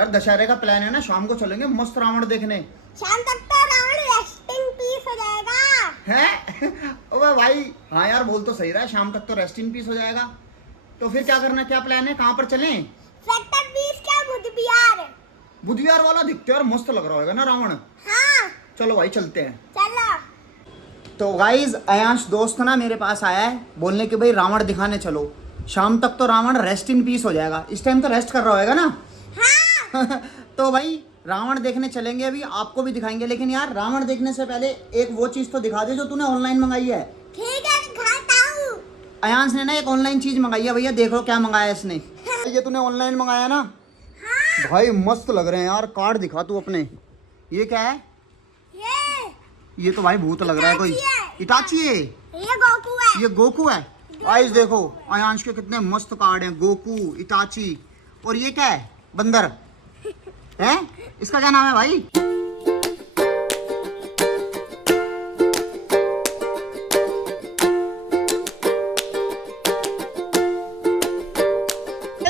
यार दशहरे का प्लान है ना, शाम को चलेंगे मस्त रावण देखने। शाम तक तो रावण रेस्ट इन पीस हो जाएगा है ओए भाई, हाँ यार बोल तो सही रहा है, शाम तक तो रेस्ट इन पीस हो जाएगा। तो फिर क्या करना, क्या प्लान है, कहाँ पर चलें? सेक्टर 20 का बुधवार। बुधवार वाला दिखते यार, मस्त लग रहा होगा ना रावण। हाँ चलो भाई चलते हैं। चलो। तो गाइज अयांश दोस्त ना मेरे पास आया है बोलने कि भाई रावण दिखाने चलो, शाम तक तो रावण रेस्ट इन पीस हो जाएगा। इस टाइम तो रेस्ट कर रहा होगा ना। हाँ। तो भाई रावण देखने चलेंगे, अभी आपको भी दिखाएंगे, लेकिन यार रावण देखने से पहले एक वो चीज तो दिखा दे जो तूने ऑनलाइन मंगाई है। ठीक है दिखाता हूँ। अयांश ने ना एक ऑनलाइन चीज मंगाई है, भैया देखो क्या मंगाया इसने। ये तूने ऑनलाइन मंगाया ना। हाँ। भाई मस्त लग रहे हैं यार, कार्ड दिखा तू अपने। ये क्या है? ये तो भाई भूत लग रहा है कोई। इटाची है। ये गोकू है। ये गोकू है। गाइस देखो अयांश के कितने मस्त कार्ड हैं, गोकू, इटाची, और ये क्या है? बंदर है। इसका क्या नाम है भाई?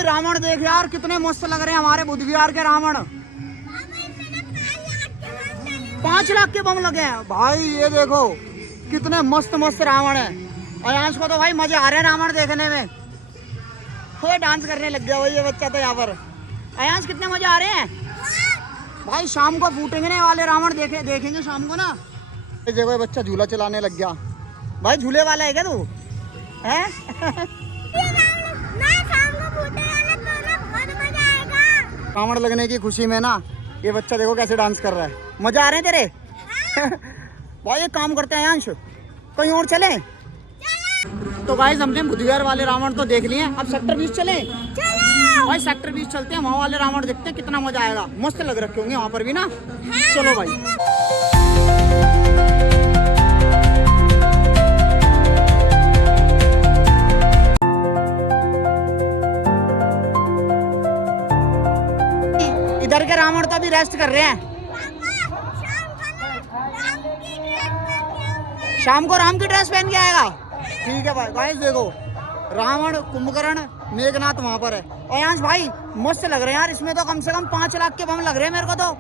रावण देख यार कितने मस्त लग रहे हैं हमारे बुधवार के रावण। 5 लाख के बम लगे हैं भाई, ये देखो कितने मस्त मस्त रावण है। अयांश को तो भाई मजे आ रहे हैं रावण देखने में। वो डांस करने लग गया भाई ये बच्चा तो यहाँ पर। अयांश कितने मजे आ रहे हैं भाई, शाम को फूटेंगे ना वाले रावण, देखेंगे शाम को ना। देखो ये बच्चा झूला चलाने लग गया भाई। झूले वाला है क्या तू? है रावण लगने की खुशी में ना ये बच्चा देखो कैसे डांस कर रहा है। मजा आ रहे हैं तेरे? भाई एक काम करते हैं अंश, कहीं और चलें? तो भाई हमने बुधवार वाले रावण तो देख लिए, अब सेक्टर 20 चलें? भाई सेक्टर 20 चलते हैं, वहाँ वाले रावण देखते हैं कितना मजा आएगा। मस्त लग रखे होंगे वहाँ पर भी ना। चलो भाई। इधर के रावण तो अभी रेस्ट कर रहे हैं। शाम को राम की ड्रेस पहन के आएगा। ठीक है भाई। गाइस देखो रावण, कुंभकर्ण, मेघनाथ वहां पर है। और यहाँ भाई मस्त लग रहे हैं यार, इसमें तो कम से कम 5 लाख के बम लग रहे हैं मेरे को तो।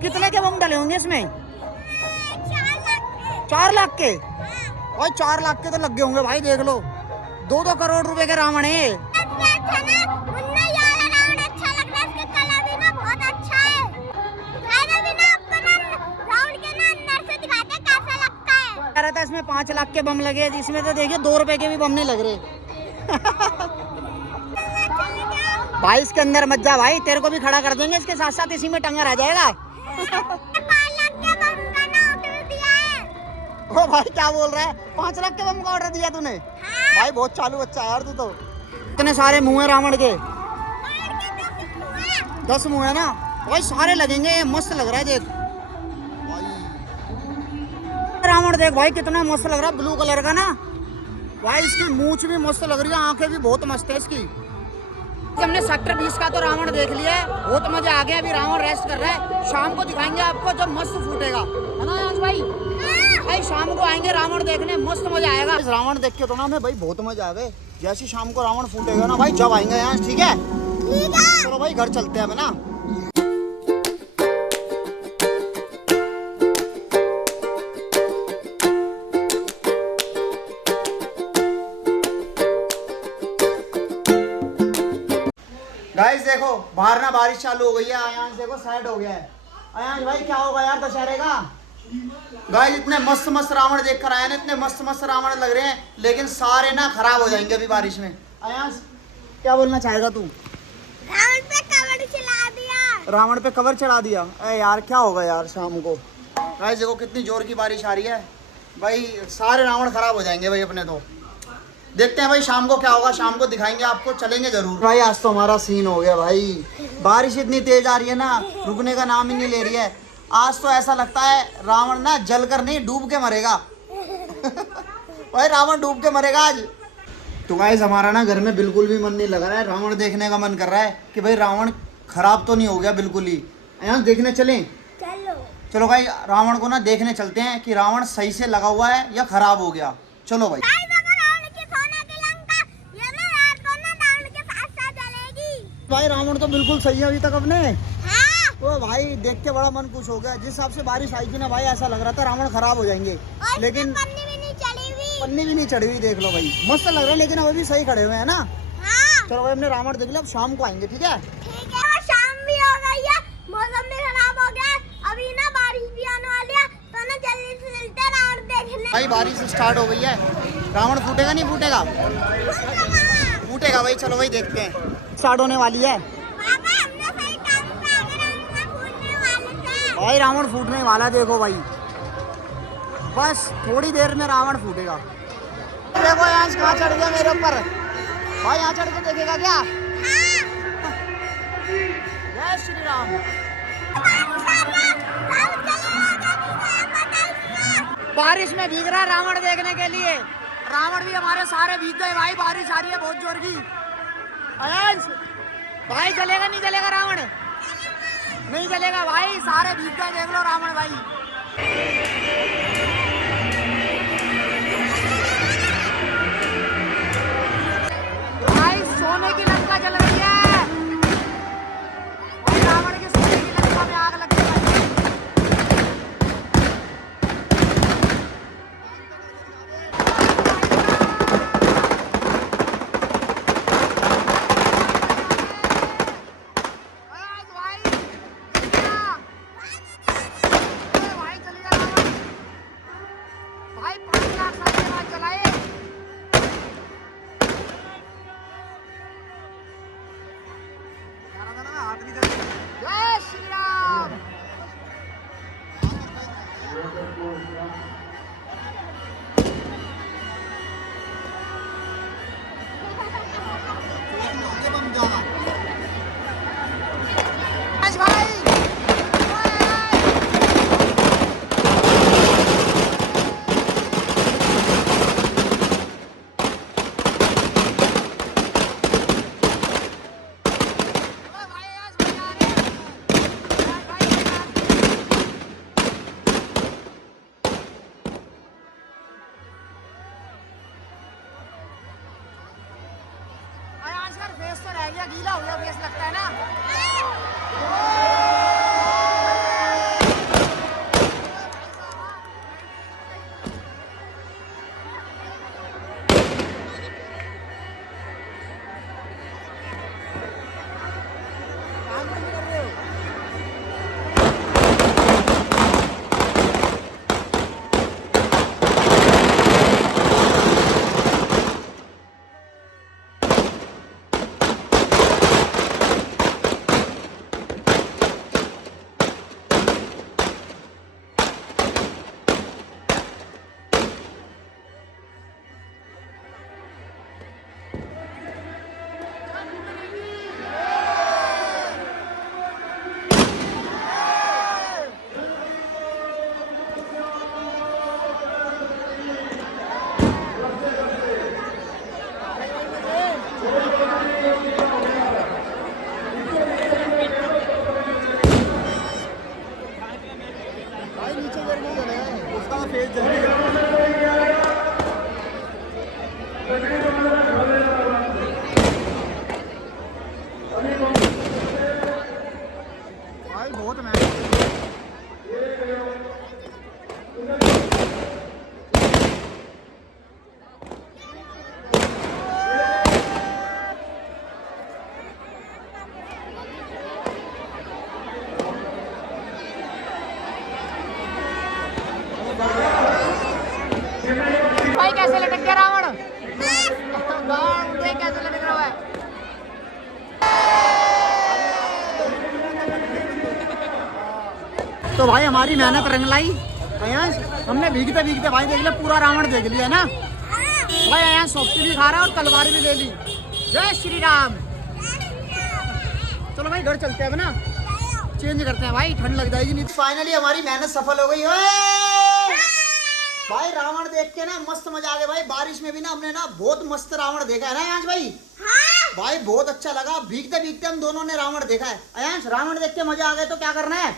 कितने के बम डले होंगे इसमें? 4 लाख के भाई, 4 लाख के तो लग गए होंगे भाई। देख लो 2-2 करोड़ रुपए के रावण है। रहता इसमें 5 लाख के बम लगे, इसमें तो देखिए 2 रुपए के भी बम नहीं लग रहे। भाई इसके अंदर मत जा भाई, तेरे को भी खड़ा कर देंगे इसके साथ साथ, इसी में टंगा रह जाएगा। ओ भाई क्या बोल रहा है? 5 लाख के बम का ऑर्डर दिया तूने? भाई बहुत चालू बच्चा यार तू तो। इतने सारे मुंह है रावण के। 10 मुंह है ना भाई, सारे लगेंगे। मस्त लग रहा है देख रावण, देख भाई कितना मस्त लग रहा है, ब्लू कलर का ना भाई। इसकी मूंछ भी मस्त लग रही है, आंखें भी बहुत मस्त है इसकी। हमने सेक्टर 20 का तो रावण देख लिया है, बहुत मजा आ गया। अभी रावण रेस्ट कर रहा है, शाम को दिखाएंगे आपको जब मस्त फूटेगा, है ना यार भाई? भाई शाम को आएंगे रावण देखने, मस्त मजा आएगा। इस रावण देख के तो ना हमें भाई बहुत मजा आ गए। जैसे शाम को रावण फूटेगा ना भाई, जब आएंगे यहाँ। ठीक है चलो भाई घर चलते हैं ना। गाइस देखो बाहर ना बारिश चालू हो गई है, अयांश देखो साइड हो गया है। अयांश भाई क्या होगा यार दशहरे का? गाइस इतने मस्त मस्त रावण देख कर आए ना, इतने मस्त मस्त रावण लग रहे हैं, लेकिन सारे ना खराब हो जाएंगे अभी बारिश में। अयांश क्या बोलना चाहेगा तू? रावण पे कवर चढ़ा दिया। रावण पे कवर चढ़ा दिया? अरे यार क्या होगा यार शाम को? गाइस देखो कितनी जोर की बारिश आ रही है भाई, सारे रावण खराब हो जाएंगे भाई अपने तो। देखते हैं भाई शाम को क्या होगा, शाम को दिखाएंगे आपको, चलेंगे जरूर भाई। आज तो हमारा सीन हो गया भाई, बारिश इतनी तेज आ रही है ना, रुकने का नाम ही नहीं ले रही है। आज तो ऐसा लगता है रावण ना जल कर नहीं डूब के मरेगा। भाई रावण डूब के मरेगा आज तो। गाइस हमारा ना घर में बिल्कुल भी मन नहीं लग रहा है, रावण देखने का मन कर रहा है कि भाई रावण खराब तो नहीं हो गया बिल्कुल ही। यहाँ देखने चलें? चलो भाई रावण को ना देखने चलते हैं कि रावण सही से लगा हुआ है या खराब हो गया। चलो भाई। भाई रावण तो बिल्कुल सही है अभी तक अपने। ओ भाई देख के बड़ा मन खुश हो गया। जिस हिसाब से बारिश आई थी ना भाई, ऐसा लग रहा था रावण खराब हो जाएंगे, और लेकिन पन्नी भी नहीं चढ़ी हुई। पन्नी भी नहीं चढ़ी हुई। देख लो भाई, मस्त लग रहा है, लेकिन अभी भी सही खड़े हुए हैं ना। हाँ चलो भाई हमने रावण देख लिया, अब शाम को आएंगे, ठीक है। ठीक है। और शाम भी हो गई है, मौसम भी खराब हो गया, अभी ना बारिश भी आने वाली है, तो ना जल्दी से चलते हैं रावण देखने। भाई बारिश स्टार्ट हो गई है, रावण फूटेगा नहीं फूटेगा? फूटेगा भाई, चलो भाई देखते हैं। स्टार्ट होने वाली है पापा, हमने सही टाइम पे आ गए, रावण फूटने वाले थे। भाई, रावण फूटने वाला है, देखो भाई, बस थोड़ी देर में रावण फूटेगा। देखो यहाँ कहाँ चढ़ गया मेरे ऊपर भाई, यहाँ चढ़ के देखेगा क्या? हाँ। जय श्री राम। बारिश में भीग रहा है रावण देखने के लिए। रावण भी हमारे सारे भीग गए भाई, बारिश आ रही है बहुत जोर की। अयंश भाई, चलेगा नहीं चलेगा रावण? नहीं चलेगा भाई, सारे भीग गए, देख लो रावण भाई। भाई सोने की लंका जल रही है भाई, रावण के सोने की लंका में आग लग गई भाई। जय श्री राम। भाई फेस तो रह गया, गीला हो गया फेस, लगता है ना। भाई बहुत महंगा। भाई कैसे लटक गया रावण? देख कैसे लटक रहा है। तो भाई हमारी मेहनत रंग लाई। अयांश, हमने भीगते भीगते भाई देख लिया, पूरा रावण देख लिया ना भाई। अयांश सॉफ्टी भी खा रहा है और तलवार भी ले ली। जय श्री राम। चलो भाई घर चलते हैं, अब ना चेंज करते हैं भाई, ठंड लग जाएगी नहीं। फाइनली हमारी मेहनत सफल हो गई भाई। रावण देख के ना मस्त मजा आ गया भाई। बारिश में भी ना हमने ना बहुत मस्त रावण देखा है ना अयांश भाई। हाँ। भाई बहुत अच्छा लगा, भीगते भीगते हम दोनों ने रावण देखा है। अयांश, रावण देख के मजा आ गया तो क्या करना है?